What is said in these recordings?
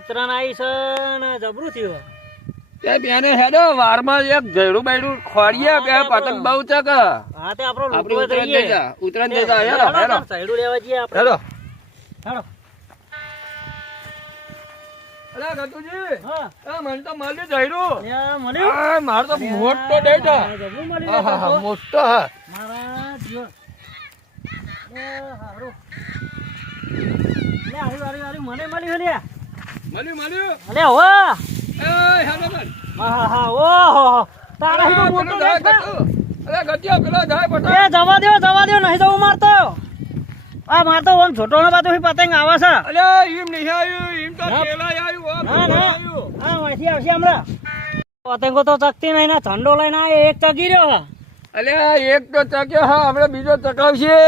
ઉતરાણ આવી છે ને જબરું થયું. બેને હેડો વારમાં એક જયડું બાયડું ખોડીએ બે પતંગ બહુ છે કે હા તે આપણો લૂંટવા જઈએ. ઉતરાણ દેતા હેડો હેડો જયડું લેવા જઈએ આપણે. હેડો હેડો. અરે ગતુજી હા મને તો મળ્યું જયડું. મળ્યું મારો તો મોટો ડેટ જબરું મળ્યું. મોટો હા મારા જીવન હારું લે હારી હારી હારી મને મળ્યું લે મળ્યું અલે હો એ હેડો મન હા હા ઓહો તારા હિતો મોટો દેખ અરે ગટિયા પેલો જાય એ પતંગ જવા દો નહીં જવું મારતો આ મારતો ઓમ છોટો નો બાજુ પતંગ આવે છે. અલે ઈમ નહીં આવ્યું ઈમ તો પેલા આવ્યું ના ના હા વાંચી આવશે હમણાં પતંગો તો ચકતી નહીં ને ઝંડો લઈને આ એક ચગી રહ્યો. અલે એક તો ચક્યો હા આપણે બીજો ચકાવશે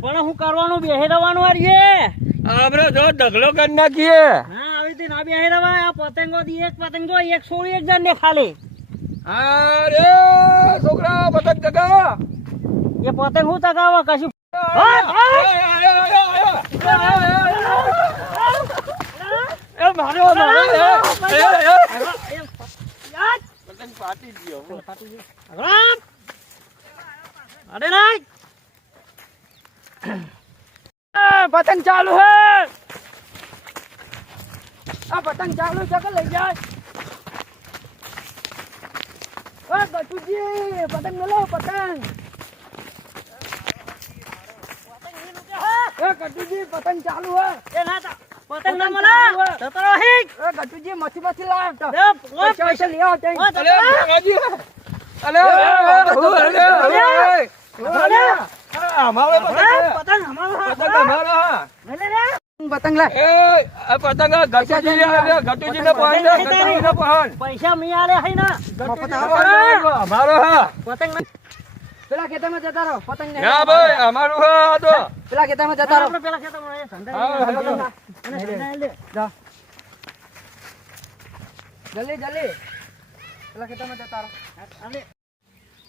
પણ હું કરવાનું બેહી રહેવાનું આરીએ આપણે જો ઢગલો કરી નાખીએ. હા આવી રીતે ના બેહી રહેવાય. આ પતંગો દી એક પતંગો એક છોડી એક જણ ને ખાલી અરે છોકરા પતંગ ચગાવો એ પતંગ હું ચગાવો કશું એ મારો પતંગ ફાટી ગયો. અરે ના પતંગ ચાલુ હે આ પતંગ ચાલુ છે કે લઈ જાય. ગટુજી પતંગ મેલો પતંગ ગટુજી પતંગ ચાલુ હે એ ના પતંગ ના મળે જતો રહી ગટુજી મથી લાવ તો પૈસા પૈસા લઈ આવ તઈ. અમારો પતંગ અમારો પતંગ લા એ આ પતંગ ગટુજી ને પહોંચ પૈસા મી આલે હઈ ના અમારો હા પતંગ પેલા ખેતરમાં જતા રહો પતંગ ને ના ભાઈ અમારું હા આ તો પેલા ખેતરમાં જતા રહો. આપણે પેલા ખેતરમાં એ સંધાઈ હા, અને સંધાઈ લે જલ્દી જલ્દી પેલા ખેતરમાં જતા રહો. અને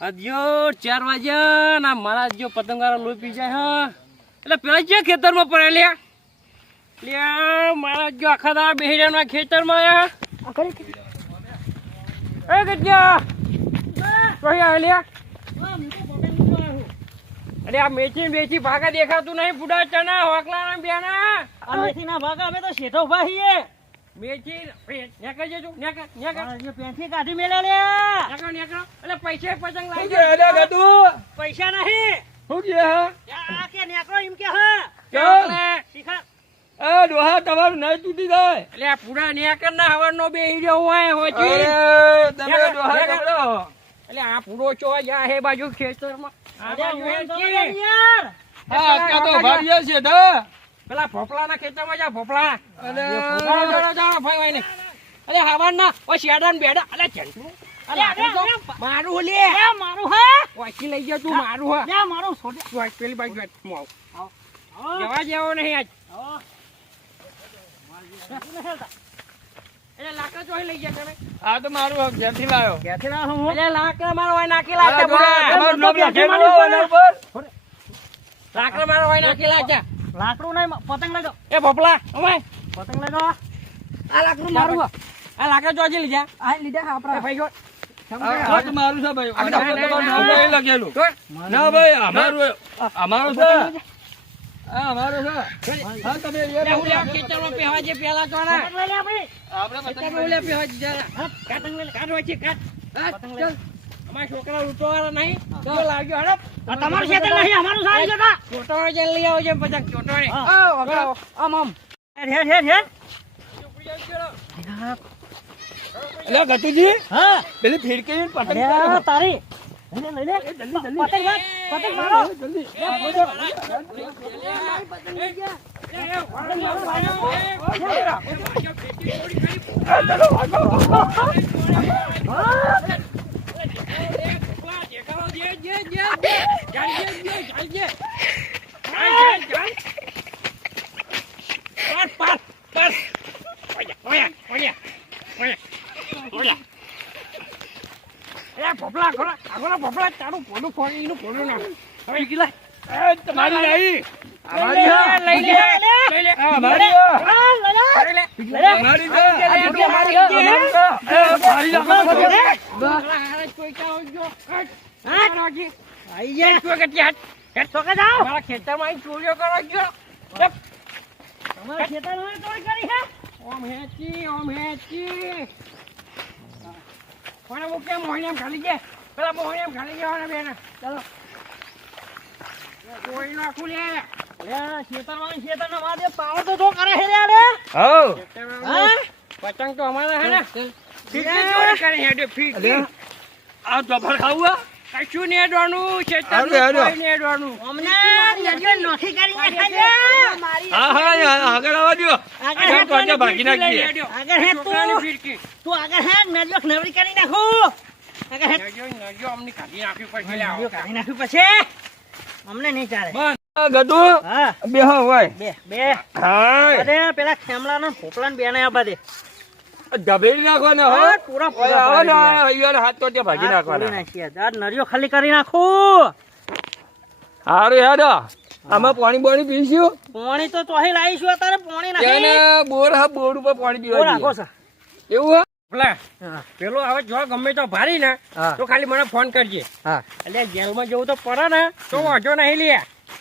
અજ્યો 4 વાગ્યા ના મારા જો પતંગારા લોહી પી જાય હા એટલે પેલા જે ખેતરમાં પડે લ્યા મારા જો આખા દાડા બેહી રહ્યા ખેતરમાં આયા એ ગજ્યા કોઈ આવે લ્યા અરે આ મેથી ભાગા દેખાતું નહીં બુડા ચણા હોકલા બેના આ મેથી ના ભાગા અમે તો શેઠો ભાઈએ મેથી નેકર જેજો નેકર પેન્થી કાઢી મેલે લે નેકર એટલે પૈસા પતંગ લાવી દે અરે ગટુ પૈસા નહીં શું છે હા આ કે નેકરો એમ કે હા કેમ? શીખા એ ડોહા તમારું નહીં તૂટી જાય. એટલે આ પૂરા નેકર ના હવાનો બેહી રહ્યો હોય હોજી અરે તમે ડોહા પકડો. એટલે આ પૂરો ચો જા હે બાજુ ખેતરમાં હા આ તો ભારીએ છે ઢા. પેલા ભોપલાના ખેતરમાં જા ભોપલા અરે જાણો ભાઈ ભાઈ ને અરે હવાન ના ઓ શેડા ને બેડા અરે ચંટુ મારું લે મારું હા વાંચી લઈ જા તું મારું હા મારું છોડ પેલી બાજુ જવા જેવો નહીં આજ એટલે લાકડા ચોહી લઈ ગયા તમે આ તો મારું ઘેરથી લાયો. ક્યાંથી લાવો હું એટલે લાકડા મારો હોય નાખી આ લાગતા જો તમારું નામ લખેલું હોય એના ઉપર. લાકડા મારો હોય નાખી લાગતા લાકડું નહીં પતંગ લઈ દો એ ભોપલા ઓય પતંગ લઈ દો આ લાકડું મારું હે. આ લાકડા ચોજી લઈ જા આ લીધા હે આપણા ભાઈ જો આ તો મારું છે ભાઈ. આ તમારું નામ નહીં લખેલું. ના ભાઈ અમારું અમારું છે. આ અમારું છે. હા તમે એ હું લે ખેતરમાં પહેવા જે પહેલા તો ના પતંગ લઈ લે આપણે આપણે પતંગ પતંગ લે પહેવા જરા પતંગ લઈ કાઢો છે કાઢ પતંગ લઈ અમાર છોકરા લૂંટવાવાળા નહીં તો લાગ્યો હડપ તમારું ખેતર નહીં અમારું સારી જતા છોટો જે લઈ આવો છે પતંગ છોટો ને આમ આમ હેડ હેડ હેડ એટલે ગતુજી હા પેલી ફિરકી પતંગ અરે તારી લઈ લે જલ્દી પતંગ મારો જલ્દી ભોપલા ભોપલા તારું પોલું ખોરી એનું પોલું ના હવે ગીલા તમારી નહીં અમારી હા લઈ લે અમારી છે. અમારી છે. ખેતરમાં ચોરીઓ કરો છો તમારા ખેતરમાં ચોરી કરી છે ઓમ હેચી કોને મૂકે મોહણીમ ખાલી ગયા પેલા મોહણીમ ખાલી ગયા બેન ચાલો કોઈ નાખું લે ખેતરના માથે પાવર તો જો કરે છે રે હાઉ. પતંગ તો અમારા હે ને ફીરકી ચોરી કરી હેડે ફીરકી આ જફર ખાવું હે? કશું ને અડવાનું ખેતરનું હાલો. કોઈ ને અડવાનું અમને નજર નોખી કરી નાખાજે. હા હા આગળ આવવા દ્યો. આગળ આમ તો આજે ભાગી નાખીએ. આગળ હે છોકરાની તું ફીરકી તું આગળ હે નજર નવરી કરી નાખું આગળ હે નજો અમને કાઢી નાખ્યું પછી લે આવો. કાઢી નાખ્યું પછી અમને નહીં ચાલે આ ગધુ હા બેહો હોય. બે હાય. અરે પેલા ખેમલા પોપલા ને બેને આબા દે ઢબેલી નાખવાના હો. હા, પૂરા ઓય આવો ને પાડી અહીંયા હાથ તો ત્યાં ભાગી નાખવાના. નાખવાના નરિયો ખાલી કરી નાખું હારું હેડો. આમાં પાણી બોણી પીશું. પાણી તો ચોહી લાવીશું અત્યારે પાણી તેને નાખી બોર બોર ઉપર પાણી બહુ રાખો પીવા છે એવું હે? પેલા હા પેલો હવે જો ગમે તો ભારી ને હા. તો ખાલી મને ફોન કરજે હા એટલે જેલમાં જવું તો પડે ને તો વાંધો નહીં લે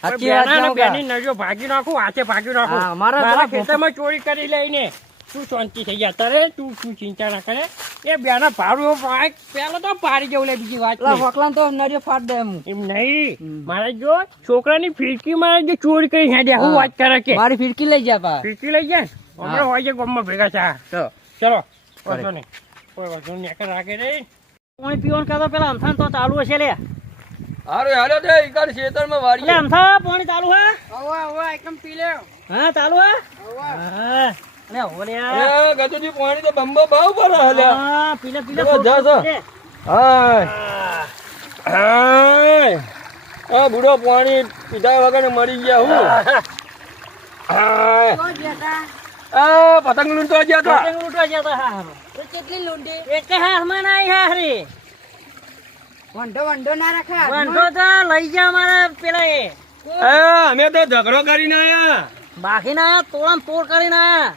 સાચી વાત બેના ને જાઉં બેની નજો ભાગી નાખું હાથે ભાગી નાખું હા, મારા મારા પેલા ખેતરમાં ચોરી કરી લઈને તું શાંતિ થઈ ગયા તારે તું શું ચિંતા ના કરે એ બેના ભાડું પેલો તો પાડી જવું લે બીજી વાત નહીં. હોકલાન તો નરિયો ફાટ દે એમ નહીં મારે જો છોકરાની ફીરકી મારે જે ચોરી કરી હેડ્યા હું વાત કરે કે મારી ફિરકી લઈ જા પા ફીરકી લઈ જાય હમણાં હોય છે ગામમાં ભેગા થયા ચલો વાંધો નહીં કોઈ વાંધો નહીં એકર રાખે રે પાણી પીવાનું કાતો પેલા અમથાન તો ચાલુ હશે લે હારું હેડો તે ઈકર ખેતરમાં એટલે વાળીએ. અમથા પાણી ચાલુ હે હવે એકમ પી લે હા ચાલુ હે હા અલે ઓલ્યા એ ગધુજી પાણી તો બંબો ભાવ પર હલ્યા. હા પીલે પીલે જો, જા, જા. પીલે. હાય. હાય. આ બુડો પાણી પીધા વગર મરી ગયા હું. હાય. આ પતંગ લૂંટવા ગયા હતા. પતંગ લૂંટવા ગયા તા, હા કેટલી લૂંટી એક હાથમાં ના આઈ હારી વંડો ના રાખા વાંધો તો લઈ જા મારા પેલા એ અમે તો ઝઘડો કરીને આયા. બાકી ના આયા તોડમ તોડ કરીને આયા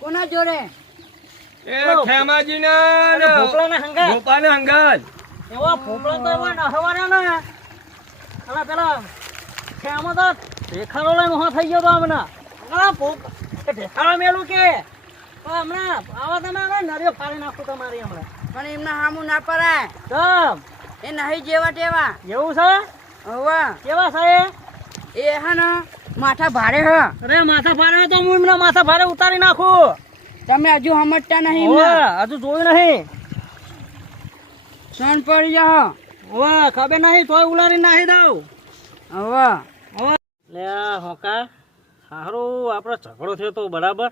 કોના જોડે એ ખેમાજીના ને ભોપલા ના હંગા ગોપાના હંગાત. એવા ભોપલા તો એવા નહવાના ને અલા પેલા ખેમો તો દેખાડો લઈને ઉભો થઈ ગયો તો હમણાં અલા દેખાડો મેલું કે હમણાં આવા તમે નરિયો ફાડી નાખું તમારી હમણાં પણ એમના હામું ના પરાય તમ એ નહીં જેવા ટેવા એવું છે હવે કેવા છે એ હા ને માથા ભારે હ અરે માથા ભારે તો હું એમના માથા ભારે ઉતારી નાખું તમે હજુ સમજતા નહીં ઓવે હજુ જોયું નહીં સન પડી જા ઓવે ખબર નહીં તોય ઉલારી નાખી દઉં હવે લે હોકા સારું આપણો ઝઘડો થયો તો બરાબર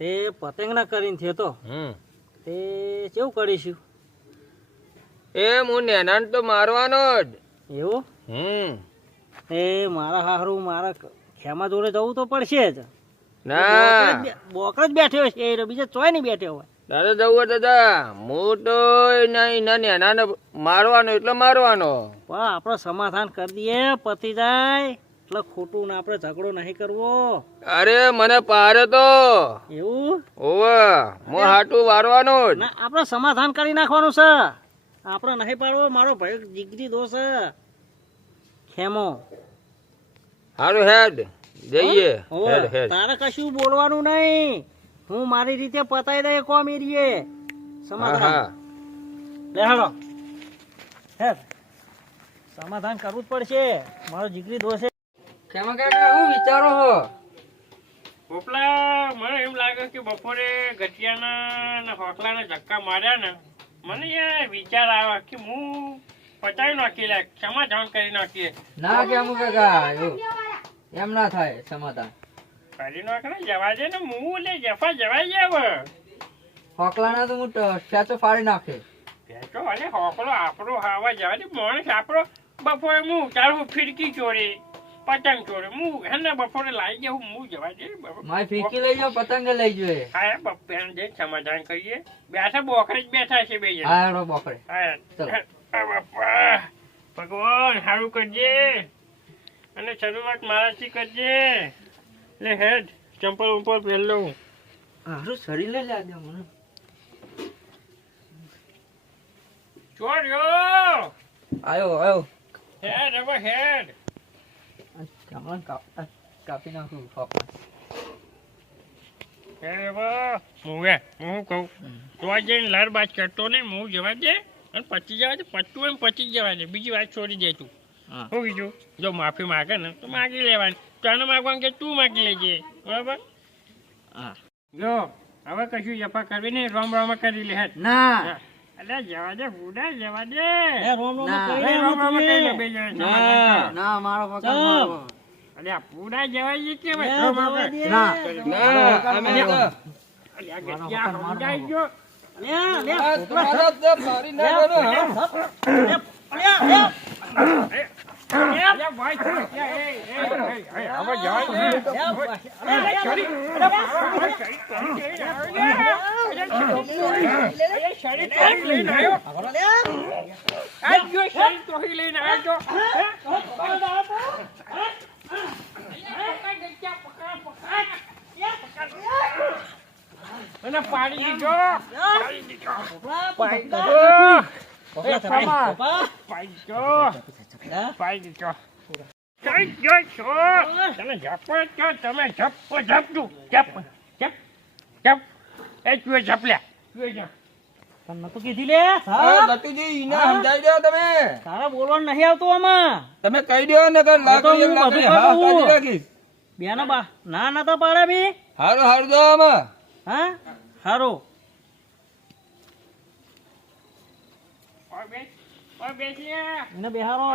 તે પતંગ ના કરીને થયો તો તે કેવું કરીશું એ હું નેનાને તો મારવાનો જ. એવું એ મારા હારું મારા ખેમા જોડે જવું તો પડશે જ ના બોકર જ બેઠ્યો છે એ બીજા ચોય નહીં બેઠ્યો હોય તારે જવું હોય દાદા હું તો નહીં ના નેનાને મારવાનો એટલે મારવાનો. પણ આપણે સમાધાન કરી દઈએ પતી જાય એટલે ખોટું ને આપણે ઝઘડો નહીં કરવો અરે મને પારે તો એવું ઓવે હું હાટું વારવાનો જ. ના આપણે સમાધાન કરી નાખવાનું છે આપણે નહીં પાડવો મારો ભાઈ જીગરી દોષ છે ખેમો હારું હેડ જઈએ. હોવે. હેડ હેડ. તારે કશું બોલવાનું નહીં હું મારી રીતે પતાઈ દે કોમ એરીએ હા સમાધાન હા લે હાલો હેડ સમાધાન કરવું જ પડશે મારો જીગરી દોષ છે કેમાં કાકા હું વિચારો હો પોપલા મને એમ લાગે કે બપોરે ગઠિયાના ને હોકલાના ધક્કા માર્યા ને મને યાર વિચાર આવ્યો કે હું પતાવી નાખી લે સમાધાન કરી નાખીએ ના કેમ કાકા એવું એમ ના થાય સમાધાન કરી નાખે જવા દે ને હું લે જફા જવાઈ જાવ હોકલાના તો હું સાચો ફાડી નાખે તો અલે હોકલો આપણો હાવા જવા દે માણસ આપણો બપોરે હું તારું ફિરકી ચોરી પતંગ ચોરી હું હેને બપોરે લાવી જાઉં હું જવા દે મારી ફીકી લઈ જાઓ પતંગ લઈ જોઈએ હા બપોરે જે સમાધાન કરીએ બેઠા બોકરે જ બેઠા છે બે જણા હા હેડો બોકડે હા ચલો. બાપા ભગવાન સારું કરજે અને શરૂઆત મારાથી કરજે લે હેડ ચંપલ ઉપર પહેર લઉં. હારું શરીર લઈ લે મને ચોર્યો આયો હેડ હવે હેડ. કાપી નાખું હેડ હવે હું કહું તો આ જઈને લાર બાજ કરતો નહીં, હું જવા દે અને પચી જવા દે, પચતું એમ પચી જવા દે, બીજી વાત છોડી દે તું. હું કીધું જો માફી માગે ને તો માગી લેવાની, તને માગવાનું કે તું માગી લેજે, બરાબર? હા. જો હવે કશું જફા કરવી નહીં, રોમ રોમ કરી લે હેડ. ના અલે જવા દે બુડા, જવા દે. એ રોમ રોમ અરે કરી રોમ રોમ કરી લે બે જણા સમાધાન કરો. ના મારો પકડ મારો અરે આ પૂરા જવા દે કે ભાઈ રોમ રોમ કર. ના અમે અરે આ ગઠિયા સમજાઈ ગયો. લે લે મારી નાખવાનો અરે ભાઈ ગઠિયા, હવે જવા દે. અરે છોડી, અરે બાબા, છોડી લઈને આવ્યો ને. અરે છોડી લઈને આવ્યો. આજ જો શરીર તોહી લઈને આવ્યો છો. મને પાડી દીધો. પાડી દીધો. કઈ ગયો છો? તમે ઝપો છો, તમે ઝપો ઝપટું ઝપ ઝપ ઝપ. એ તું ઝપલ્યા તું ઝપ. તને તો કીધી લે સાહેબ ગતુજી ઈને સમજાઈ દો તમે. તારા બોલવાનું નહીં આવતું આમાં તમે કહી દો ને કે લાકડી હું લાકડી બધું હા કહું. કાઢી નાખીશ. બેના બા ના તો પાડે બી હારું દો આમાં. હા હારું ઓય બેસીએ. એને બેહારો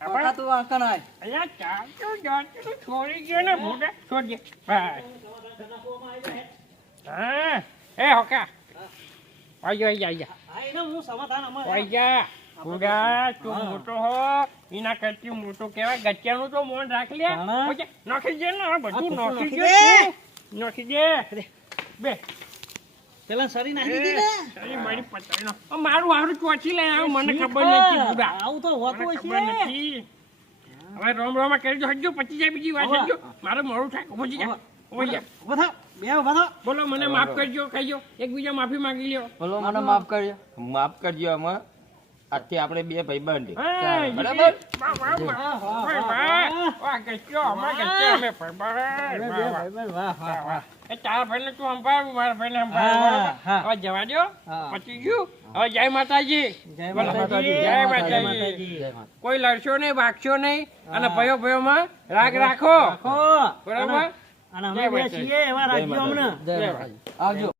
આપણે તું આંકા નાય અહીંયા ચાલતું જાતું છોડી ગયો ને મોઢે છોડી દે. બસ. હા એ હોકા આઈ આઈને હું સમાધાન અમારે જા બુડા તું મોટો હો એના કરતી મોટો કહેવાય. ગચ્ચાનું તો મોન રાખ લે. હા. ઓય, નાખી દે ને આ બધું આ બધું નાખી નાખી દે તું. નાખી દે બે. પેલા સરી નાખી દીધી ને અરે મારી પતાઈ નો મારું હારું ચોચી લઈ આવ્યો, મને ખબર નથી બુડા. આવું તો હોતું મને હોય ખબર છે નથી. હવે રોમ રોમ કરી દો હજુ પચી જાય બીજી વાત હજુ. મારે મોડું થાય ઉભી જા. ઉભી જા. ઉભો થા બે ઉભો થા બોલો મને માફ કરજો, કહીજો એકબીજા માફી માંગી લ્યો. બોલો મને માફ કરજો. માફ કરજો આમાં. આજથી આપણે બે ભાઈબંધ. હા, બરાબર? વાહ, વાહ, વાહ. વાહ, વાહ. વાહ, ગચ્ચો, અમાર ગચ્ચો, અમે ભાઈબંધ. વાહ, વાહ. વાહ વાહ વાહ એ તારા ભાઈને તું સંભાળ, મારા ભાઈને હા, સંભાળ. હા. હવે જવા દ્યો. હા. પતી ગયું. હવે જય માતાજી. જય બોલો. માતાજી જય માતાજી. કોઈ લડશો નહીં, ભાગશો નહીં અને ભયો ભયોમાં રાગ રાખો. રાખો બરાબર? અને અમે બે છીએ એવા રાખજો અમને જય માતાજી. આવજો.